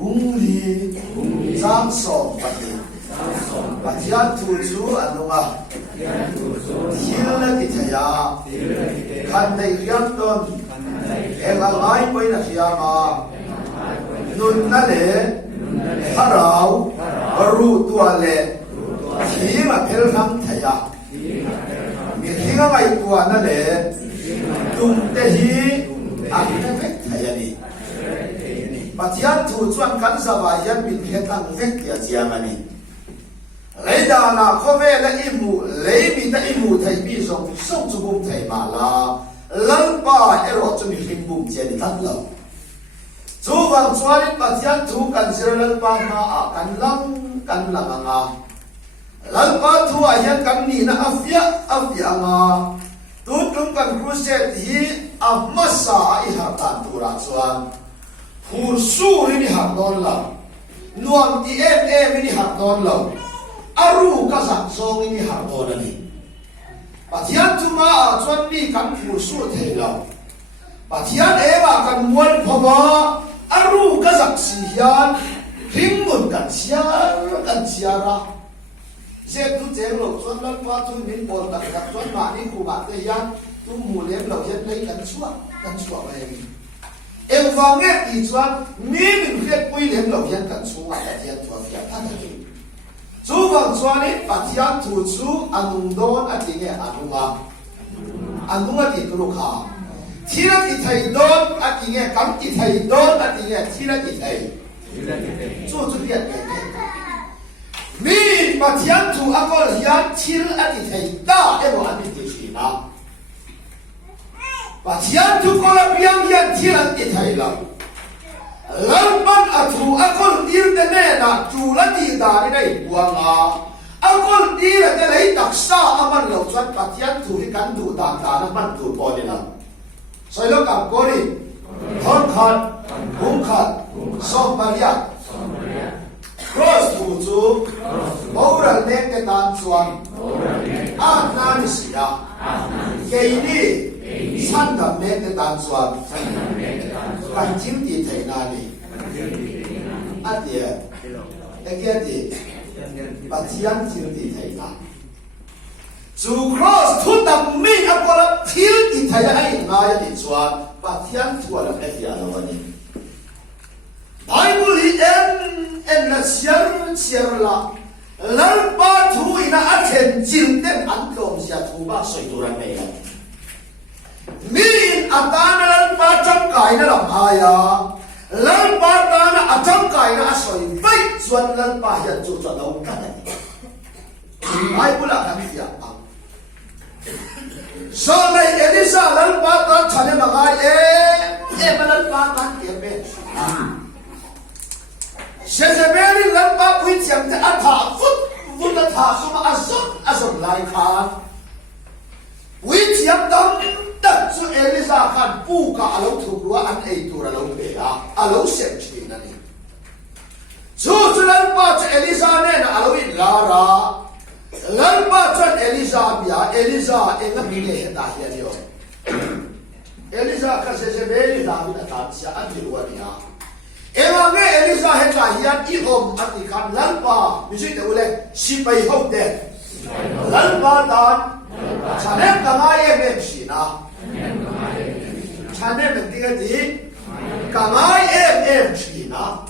bungli sang som pati patian tu chu anunga hilna ki thaya kan dei riam ton engalai poina hiama nun na le harau aru tuale hinga phel ham thaya mi hinga mai tua na le tum te hi akne vek thaya ni patian tu chuan kan zawa yan min khetang vek ya chiamani leida na khove la imu leimi ta imu thai bi song song chu bum thai ma la lalpa ero chu mi hing bum chen thak lo chu wang chuan patian tu kan sir lalpa ma a kan lam anga lalpa tu ayan kan ni na afia anga tu tum kan crusade hi amasa I ha tan tu ra chuan phur su ri ha don la nuam ti em ni ha don lo aru ka sak song ni ha don ani patian tu ma chuan ni kan phur su thei lo patian ewa kan mual phoma aru ka sak si hian ringmun kan siara je tu jeng lo chuan lan pa tu min bol tak tak chuan ma ni khu ba te yan tu mu lem lo hian nei kan chuak ba em em vange ti chuan mi min khet pui lem lo hian kan chuak ta hian tu afia ta ta ki chu wang chuan ni patian tu chu anung don ati nge anunga ti tu kha thira ti thai don ati nge kam ti thai don ati nge thira ti thai chu hian mi patian tu akol hian thil ati thai ta ero ani ti na patian tu kola biang hian thil ati thai la lalpan athu akol dir te ne na chu la ti da ni nei buanga akol dir te lei taksa aman lo chuan patian tu hi kan du da na man tu po ni la soi lo ka ko ri thon khat bum khat som maria cross tu chu moral nek te tan chuan a na ni sia ke ni san da nek te tan chuan kan chim ti thai na ni atia ekia ti patian chim ti thai na chu cross thu tam mi apola thil ti thai ai na ya ti chuan patian thuala e ya lo ani Bible hi en na siar la lalpa thu ina athen chim ten an kom sia thu ba soi turan nei la mi atana lalpa cham kai na lam aya lalpa na acham kai na soi vai chuan lalpa ya chu cha lo ka ni Bible kan sia pa so nei Elisa lalpa ta chane magai e lalpa kan ke pe Jezebeli lalpa pui chiam te atha fut la tha suma azon lai khan pui chiam dam tak chu Elisa khan pu ka alo thu ruwa an ei tur alo pe alo sem chi na ni chu lalpa chu Elisa ne na alo in lara lalpa chu Elisa bia Elisa enga mi ne ta hian yo Elisa ka Jezebeli da bi ta sia an ti ruwa ni ha Ewa nge Elisa heta hian I om ati kan lalpa misi te ule sipai hau te lalpa dan chanem kangai em si na chanem tinga ti kangai em si na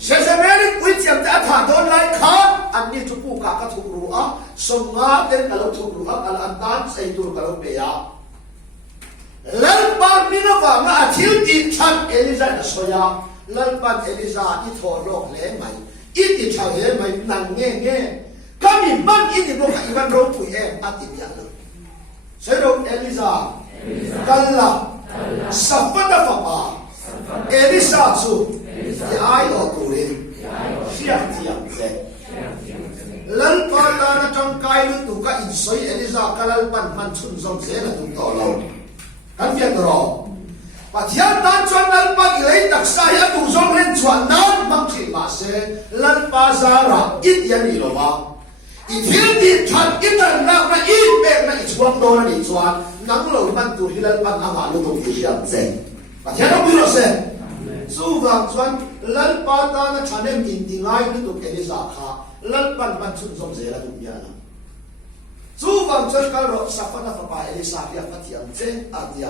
Jezebeli pui chiam te atha don lai kha anni chu pu ka thu ru a somnga ten kalo thu ru a kala antan sei tur kalo pe ya lalpa minova ma athil ti chan Elisa na soya lalpan Elisa I thorok le mai I chau he mai nang nge kami man I ro ka iban ro pui em ati bia lo sero Elisa kalla sapata papa Elisa chu ai o kure sia tiam se lalpan na trong kai lu tu ka in soi Elisa kalalpan man chun som se la tu to lo kan bia ro Patian tan chuan lalpa ki lei taksa ya tu zong len chuan nan mang chi ma se lalpa zara it ya ni lo ma I thil ti chan itan na na I pek na I chuang do na ni chuan nang lo man tu hi lalpa anga lo tu ki siam se Patian no bi lo se สู้ฟังส่วนลัลปาตานะฉันเองกินที่ง่ายนี่ตัวแกนี่สาขาลัลปันมันชุนสมเสละทุกอย่างสู้ฟังส่วนก็รอสักพักฝ่ายเอลิซาเบียพัทยามเจอาเดีย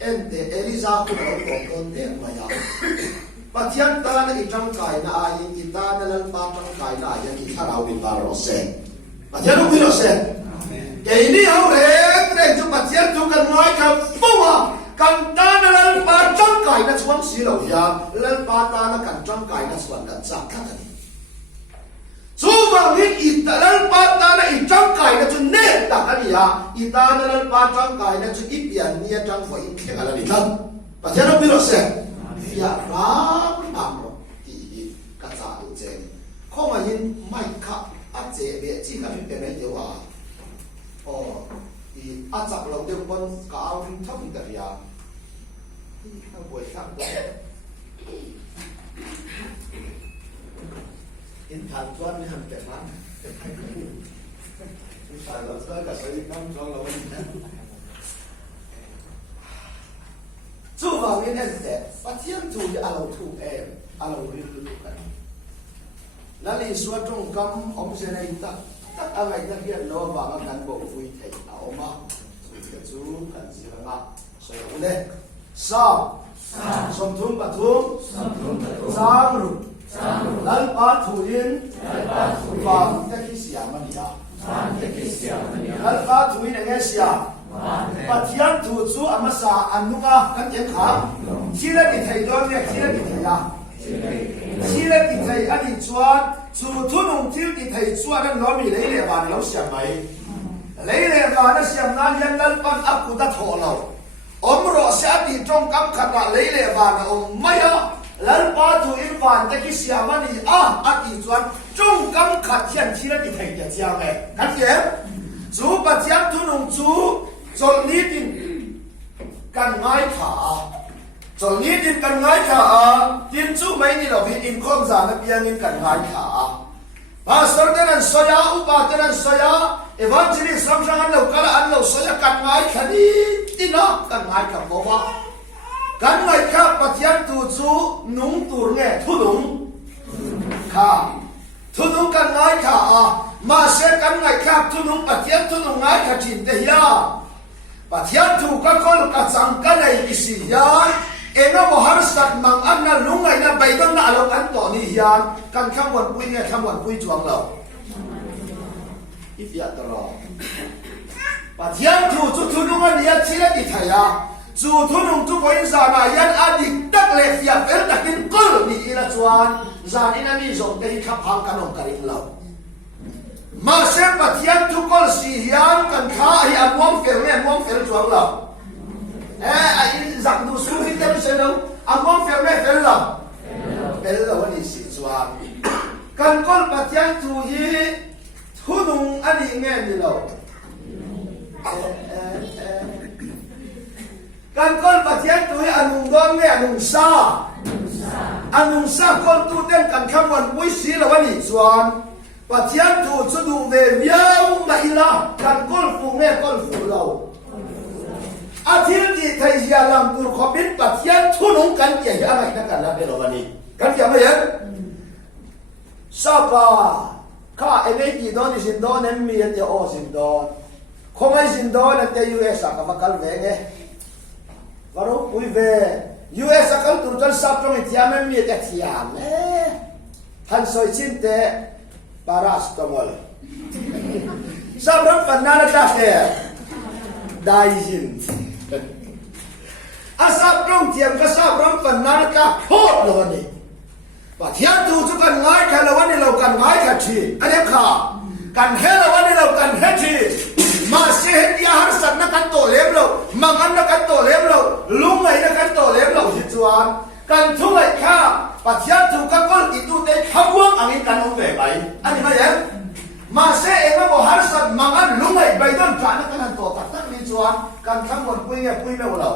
เอ็นเดเอลิซาคุณเราตัวคนเดียวมาอย่างปัจจัยตานะอีจังไก่นะอายินอีตานะลัลปาจังไก่นะอายินอีท่าเราบินบาร์โรเซปัจจัยรู้บิโรเซแกนี่เอาเร่งจุปัจจัยจุกันน้อยครับฟัวกันตานะลัลปาจังไก่นะชวนสีเหล่าอย่างลัลปาตานะกันจังไก่นะชวนกันสักท่านี้สู้ฟังนี้อีตาลัลปาตานะอีจังไก่นะจุนเนตตากันนี่ฮะอีตานะลัลปาจังไก่นะจุนอีเปียนเนี่ยจังฝอยเข่งอะไรนี่ครับปัจจัยรู้บิโรเซอย่าร้างตามรถที่กระจายเจนข้อมายินไม่ขับอาเจเบจีกันเป็นอะไรเดียวอ่ะอ๋อที่อาจับเราเดี๋ยวบนกาวทิ้งทับอินเตอร์ยาเอาป่วยข้างตัวอินทานตัวนี้หันเก็บมันอินทานเราใช้กับใช้น้ำร้อนเราสู้ฟังนี้แน่แต่ปัจจัยถูกอาเราถูกอาเราเรียนรู้กันแล้วในส่วนตรงคำองค์เสนาตักอะไรตั้งเยอะโน้บางกันบอกคุยไทยเอามาคุยกันสู้กันสิละมาสวยเลยสามสมทุนปทุมสามรุ่ลัลปาถูยินฟังจะคิดเสียมันยาลัลปาถูยินเอเชียปัจจัยถูกสู้อามาสาอันนุกะกันยังขาที่เล่นที่ไทยโดนเนี่ยที่เล่นที่ไทยอ่ะที่เล่นที่ไทยอันนี้ชวนสู่ทุนองที่ที่ไทยชวนนั้นเรามีเลยเลยบ้านเราเสียไหมเลยบ้านนั้นเสียนั้นยันลัลปันอักกุดะโถเราอมรอเสียดีตรงกับขณะเลยบ้านอมไม่อะลัลปาถูอินฟานจะคิดเสียมันนี่อันนี้ชวนจงกำขัดเทียนที่เล่นที่ไทยจะเสียไงกันเสียสู่ปัจจัยทุนองสู่จนนี้ดินกันง่ายขาจนนี้ดินกันง่ายขาดินสู้ไม่นี่เราพิจิตรข้อมสารเพียงดินกันง่ายขาภาษาเดนันสยาอุปาเดนันสยาเอวันจีนิสัมสังอันเรากระอันเราสยากันง่ายขาดีที่น่ะกันง่ายขาบอกว่ากันง่ายขาปัจจัยตูจูนุ่งตูเงี้ยทุนุ่งขาทุนุ่งกันง่ายขามาเสกันง่ายขาทุนุ่งปัจจัยทุนุ่งง่ายขาจินเดียปัจจัยถูกก็คนกัดสังกันในอิสิยานเอ็งว่าหาสัตว์มังอันนั้นลุงไงนั่นไปต้องน่าเรากันต่อนี่ยานกันคำวันปุยไงคำวันปุยจวงเราอิฟยาตรอปัจจัยถูกจุดทุนุ่งอันนี้ชี้และติดไทยจุดทุนุ่งทุกคนสานายันอดีตตักเล็กยาเป็นตักกินกุลนี่ละจวนจานี่นั่นมีส่งได้ขับพังกันองกันเรามาเสพปัจจัยทุกคนสี่อย่างกันข้าไอ้อันมองเฟลเนี่ยมองเฟลจวงเราไอ้จักดูสู้ให้เต็มเสียแล้วอันมองเฟลเนี่ยเฟลเราวันนี้สี่จวงกันก้นปัจจัยทุยีทุนุ่งอันนี้เงี้ยนี่เรากันก้นปัจจัยทุยีอันนุ่งดอนเงี้ยนุ่งซาอันนุ่งซาก้นตู้เต้นกันคำวันปุ้ยสีเราวันนี้จวงปัจจัยถูกจะดูเวียาวมาอีละกันก้นฟูแม่ก้นฟูเราอาทิตย์ที่ไทยยาลังตัวขบินปัจจัยทุนงกันเกี่ยอะไรนักการละเป็นวันนี้กันเกี่ยไม่เห็นทราบว่าข้าเอเมจีโดนสินโดนเอ็มมีเดียโอสินโดนคงไม่สินโดนแต่ยูเอสกับกัลเวงเวารุปุยเวยูเอสกับตัวจันทร์สับตรงที่ยังไม่มีแต่ที่ยังท่านสวยชินเตparacetamol. Sabram panana tahe daijin. Asabram tiang kasabram panana ta khot lawani. Pathian tu chu kan ngai kha lawani lo kan ngai kha thi. Ane kha kan he lawani lo kan he thi. Ma se dia har sat na kan to lem lo, mangan na kan to lem lo, lungai na kan to lem lo hi chuan. Kan thu lai khaปัจจัยถูกกับคนที่ตัวเด็กขบวนอันนี้กันเอาไปอันนี้ไม่เห็นมาเสียเองว่าบอกฮัลสัตมังอันลุงไอ้ใบต้นจานนั่นตัวตัดตั้งมีส่วนการขบวนปุยเงี้ยปุยไม่หมดเรา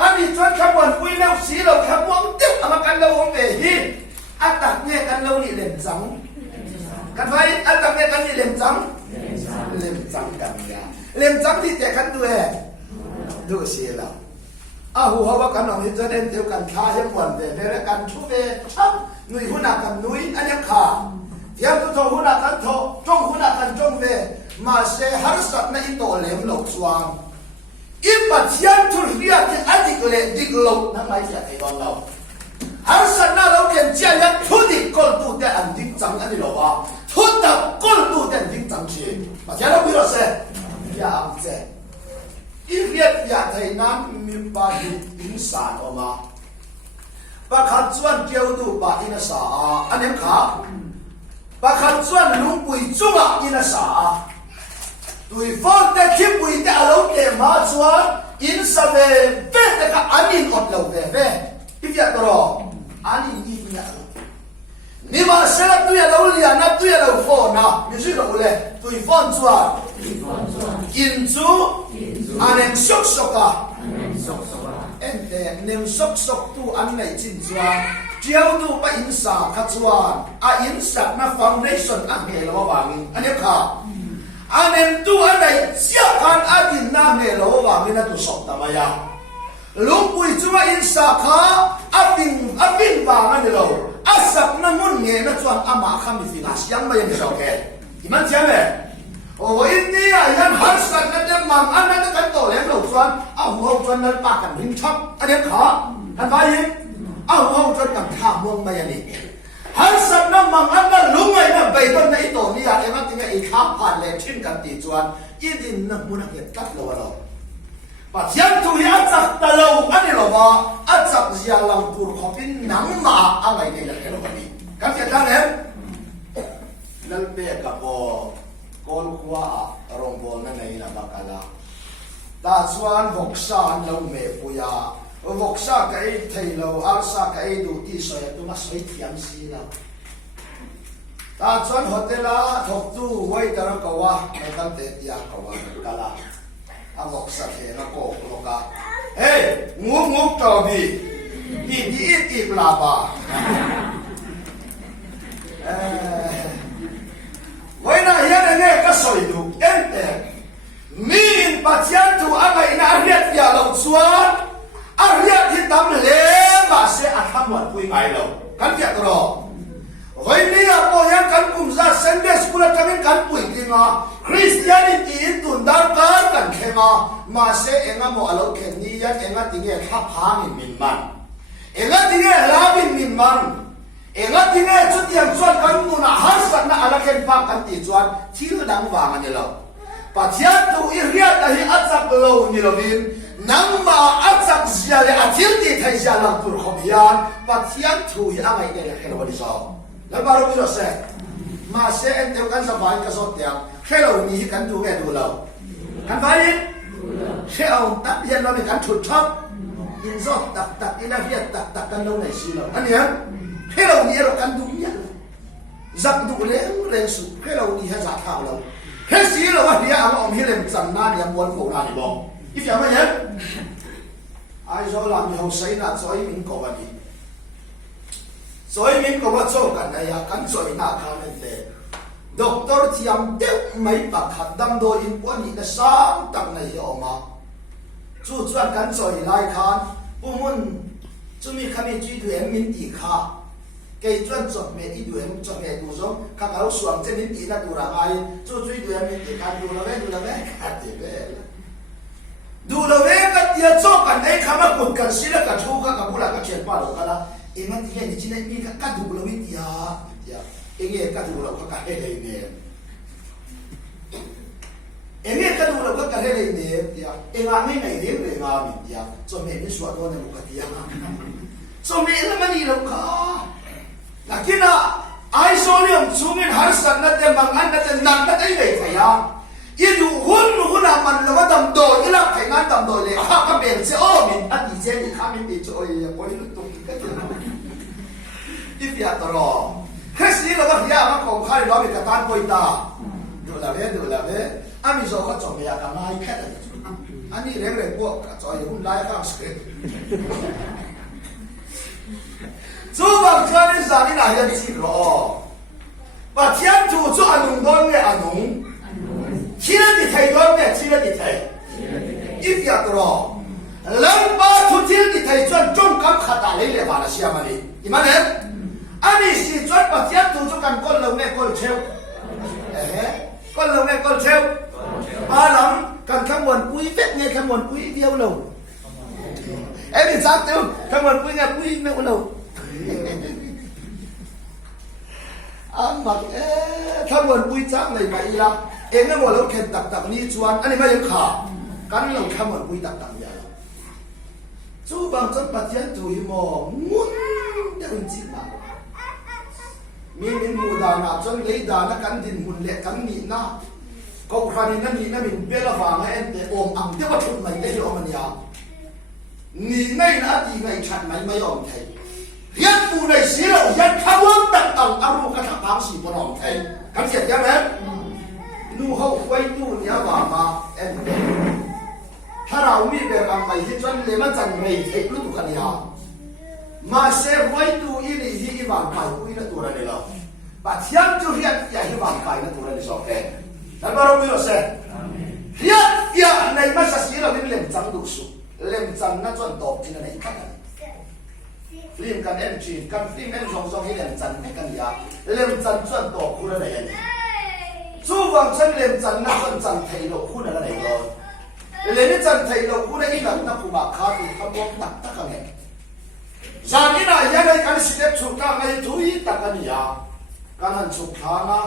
อันนี้ส่วนขบวนปุยแล้วสีเราขบวนเด็กเอามากันเราเอาไปฮีอันตัดเนี่ยกันเรานี่เล่มจังกันไปอันตัดเนี่ยกันนี่เล่มจังกันเนี่ยเล่มจังที่แต่กันด้วยดูเสียเรา หัวว่ากันเอาหินจะเด่นเดียวกันขายังหวนเวกันชุบเวชับหนุ่ยหุ่นกันหนุ่ยอันยังขาเทียมตัวหุ่นกันโถจงหุ่นกันจงเวมาเสหาสัตว์ในอินโตเลมหลกสวางอิปัจจันทุเรียที่อดีตเลดิกลกนั่นหมายถึงไอ้ดอนเราหาสัตว์น่าเราเรียนเจียนทุดิกลตูแต่อันดิ้งจังอันนี้เราว่าทุดดับกลตูแต่ดิ้งจังเชียมาเจ้าเราไม่รู้เสียยามเจ้อีเรียดอยากให้น้ำมีปาดิอินสานออกมาปะขัดส่วนเกี่ยวดูปาอินสาอันนี้ขาปะขัดส่วนลุงปุยจุงอ่ะอินสาตุยฟอนแต่คิดปุยแต่อารมณ์เอ็มมาส่วนอินสาเวเวแต่ก็อันนี้อดเราเวอีเรียดรออันนี้อีเรียดนี่มาเสร็จตุยเราเลียนับตุยเราฟอนนะมีสิ่งเราเลยตุยฟอนส่วนกินจูอันนั้นสุกสุกอ่ะเอ็นแต่เนี่ยสุกสุกตัวอันไหนจริงจ้าเจ้าดูไปอินสาขัดส่วนอินสาหน้าฟาวเดชั่นอันนี้เราวางอันนี้ค่ะอันนั้นตัวอันไหนเจ้ากันอันนี้น้าเนี่ยเราวางนั่นตัวสอบทำไมอ่ะลุงปุยจัวอินสาค่ะอับบินวางอันนี้เราสักน้ำมันเงี้ยนั่นส่วนอามาขามีฟินัสยังไม่ยังจะโอเคที่มันเชื่อไหมโอ้ยนี่ยันหันสักนั่นจะมั่งอันนั้นจะกันโตแล้วเราส่วนหัวส่วนนั้นปากกันหินชับอันนี้ขาท่านไปยิงหัวส่วนกันข้ามวงไม่ยันนี่หันสักน้ำมั่งอันนั้นลุงไงนั่นไปต้นในตัวนี้เอ็งว่าที่ไงอีข้ามผ่านเลยทิ้งกันตีส่วนยี่ดินนั่งมุนักเก็บตัดเราปัจจัยทุยอัจฉริยะอันนี้เราว่าอัจฉริยะลังปูร์ขบินนังมาอะไรเนี่ยเราเห็นวันนี้กันจะได้เนี่ยนั่นเป็นกับโบกอลขวาลงบอลนั่นเองนะบักอะไรตาส่วนวกษาเราเมื่อปุยาวกษาไก่ไทยเราอาร์ซาไก่ดูที่สวยตัวมาสวยเทียมสีเราตาส่วนโฮเทลทบตู้ไว้แต่เราก็ว่าไม่ตั้งแต่ยาก็ว่ากันละอาวกษาเทนะโกโลกาเฮ้งูจอบีอีกลาบาไว้นะเฮียเนี่ยก็สวยดูเอ็นเอ็มีนปัจจัยตัวอะไรนะเรียกยาเราส่วนเรียกที่ทำเล่มาเสียทำวันคุยไงเรากันเจ้าตัวไว้เนี่ยพอยังกันกุมซาเซนเดสกุลจะเป็นกันปุยกิงอ่ะคริสเตียนิตี้ตุนดาร์กันเข้มามาเสียเองอ่ะโมอาลูกเคนนี่ยังเองอ่ะที่เนี่ยทับหางมินมันเองอ่ะที่เนี่ยลาบินมินมันเองอ่ะที่เนี่ยจุดยังส่วนกันมุนหันสันน่ะอาลูกเคนฟังกันตีส่วนที่ดังว่ามันเนี่ยเราปัจจัยตัวอิริยาที่อัจฉริยะนี่เราวินนังมาอัจฉริยะเลยอาทิตย์ที่ไทยจะลังตัวขบิยานปัจจัยตัวยังไงเนี่ยเห็นวันนี้สอบแล้วบารุบิโรเซ่มาเซ่เอ็นเดียวกันสบายก็สดเดียวแค่เรานี่กันดูแค่ดูเรากันไปแค่เอาตัดเย็นเราไม่กันฉุดชับยินซอกตักอินาเฟียตักกันลงในสีเราอันนี้แค่เรานี่เรากันดูเนี่ยจับดูเลี้ยงสุแค่เรานี่ให้จับข้าวเราแค่สีเราว่าเดี๋ยวเอาให้เล่นจันนาเนี่ยม้วนโผล่หน้านี่บอกอีกอย่างไม่เห็นไอ้โซลามีเขาใส่หน้าซอยมินกว่าดีซอยมินก็ว่าโชกันนะยากันซอยหน้าข้านั่นเองด็อกเตอร์ที่ยังเด็กไม่ปักขัดดำโดยอินวันนี้ก็สร้างตั้งในออกมาจู่จวนกันซอยไล่ขานผู้มุ่นจะมีคำจีด้วยมินตีข้าเกี่ยจวนจบเมตีด้วยจบเมดูซ้งข้าเขาสวมจะมินตีนั่นดูระไงจู่จุยด้วยมินตีกันดูระเวขัดเวดูระเวก็เดียโจกันไอ้คำว่ากุดกันสิละกันชูกันกับบุรุษกันเชียนป้าหลงกันละเอ็งมันที่นี่จีนมีกันดูระเวที่เอ็งกันดูระก็กันให้เลยเนี่ยเอ็งกันดูระก็กันให้เลยเนี่ยเอ็งไม่ไหนเรื่องเลยงามิเนี่ยจนเห็นมีส่วนตัวในมุขที่ยังจนเห็นมันนี่เราค่ะแต่กินอ่ะไอโซเลียมซูมินหาสันนั่นแต่บางอันนั่นแต่นั่นนั่นไอ้เลยใครอ่ะยี่ดูหุ่นอ่ะมันแล้วว่าดำโดยนี่ละใครงานดำโดยเลยข้าก็เป็นเสียโอ้มินอันนี้เจนี่ข้ามินติดโอ้ยโอ้ยลุกตุ้งกันเถอะที่พิจารณาแค่สิ่งเราว่าที่ยามันของข้าเราเป็นกระตันป่วยตาดูแลเว้อามิโซก็จงไม่อยากทำให้แค่นั้นอันนี้เรื่องพวกจอยหุ่นไล่ข้ามสเกตสู้บางครั้งนี่สามีนายยังจีรอปัจจัยจู่อนุโดนเนี่ยอนุชีวิตที่ไทยโดนเนี่ยชีวิตที่ไทยอีกอย่างรอ lampa thutil ki thai chuan trong kam khata le wala siamani imane ani si chuan pathian tu chu kan kol lo ne kol cheu kol lo ne kol cheu ba lam kan khamon pui vet nge khamon pui viau lo em đi sát tiêu khamon pui nge pui me lo mặc thằng buồn vui chắc này vậy là em nó ngồi lâu khen tập tập ni chuan anh em mới khả cắn lòng thằng buồn vui tập tập vậy chú bằng chân bát thiên tuổi mò muốn để ôn chỉ mà mình mua đàn nào chân lấy đàn nó cắn thìn hùn lệ cắn nhị na câu khăn nó nhị nó mình biết là vàng em để ôm ẩm tiếp vào chụp mày để cho mình nhà nhị ngay là gì ngày chặt mày mới ôm thầy hiện phụ này xí lộ hiện khá vương tận tầng áo các thằng bám xì của nó thầy cắn thiệt nhá em nu hậu quay nu nhá bà mà emถ้าเรามีแบบบางไปที่จนเลยมันจังไม่เทคลุกกันยามาเซฟไว้ดูอีนี่ที่บางไปกูอีนั่นตัวอะไรล่ะปัจจัยจุดเฮียอย่าที่บางไปนั่นตัวอะไรสองแก่นั่นมาเราไม่รู้เสเฮียอย่าในมัสยิดเราไม่เล่นจังดุสุเล่นจังนั่นจนตกที่นั่นเองกันฟิล์มกันเอ็นจีกันฟิล์มเอ็นสองที่เล่นจังไม่กันยาเล่นจังจนตกคุณอะไรเองสู้ฟังฉันเล่นจังนั่นจนจังไทยโลกคุณอะไรเองเลยนี่จันทร์เราพูดอีกหลังนักบุญข้าที่ขบวนตักตะกันเองจานี่นะยังไงกันสิเด็กสุดท้ายทุยตะกันยาการหันสุดท้ายนะ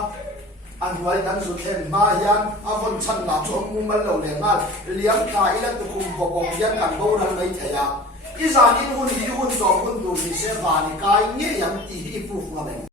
อันไว้กันสุดเข็มมายันอาคนฉันหลับชมมุมมันเหล่าเลี้ยงมาเลี้ยงตายแล้วตุคุมบอกยันกันโบนันไม่เทียอีจานี่หุ่นดีหุ่นสองหุ่นดูมีเสภานิกายเงี้ยยังตีอีฟูฟังเอง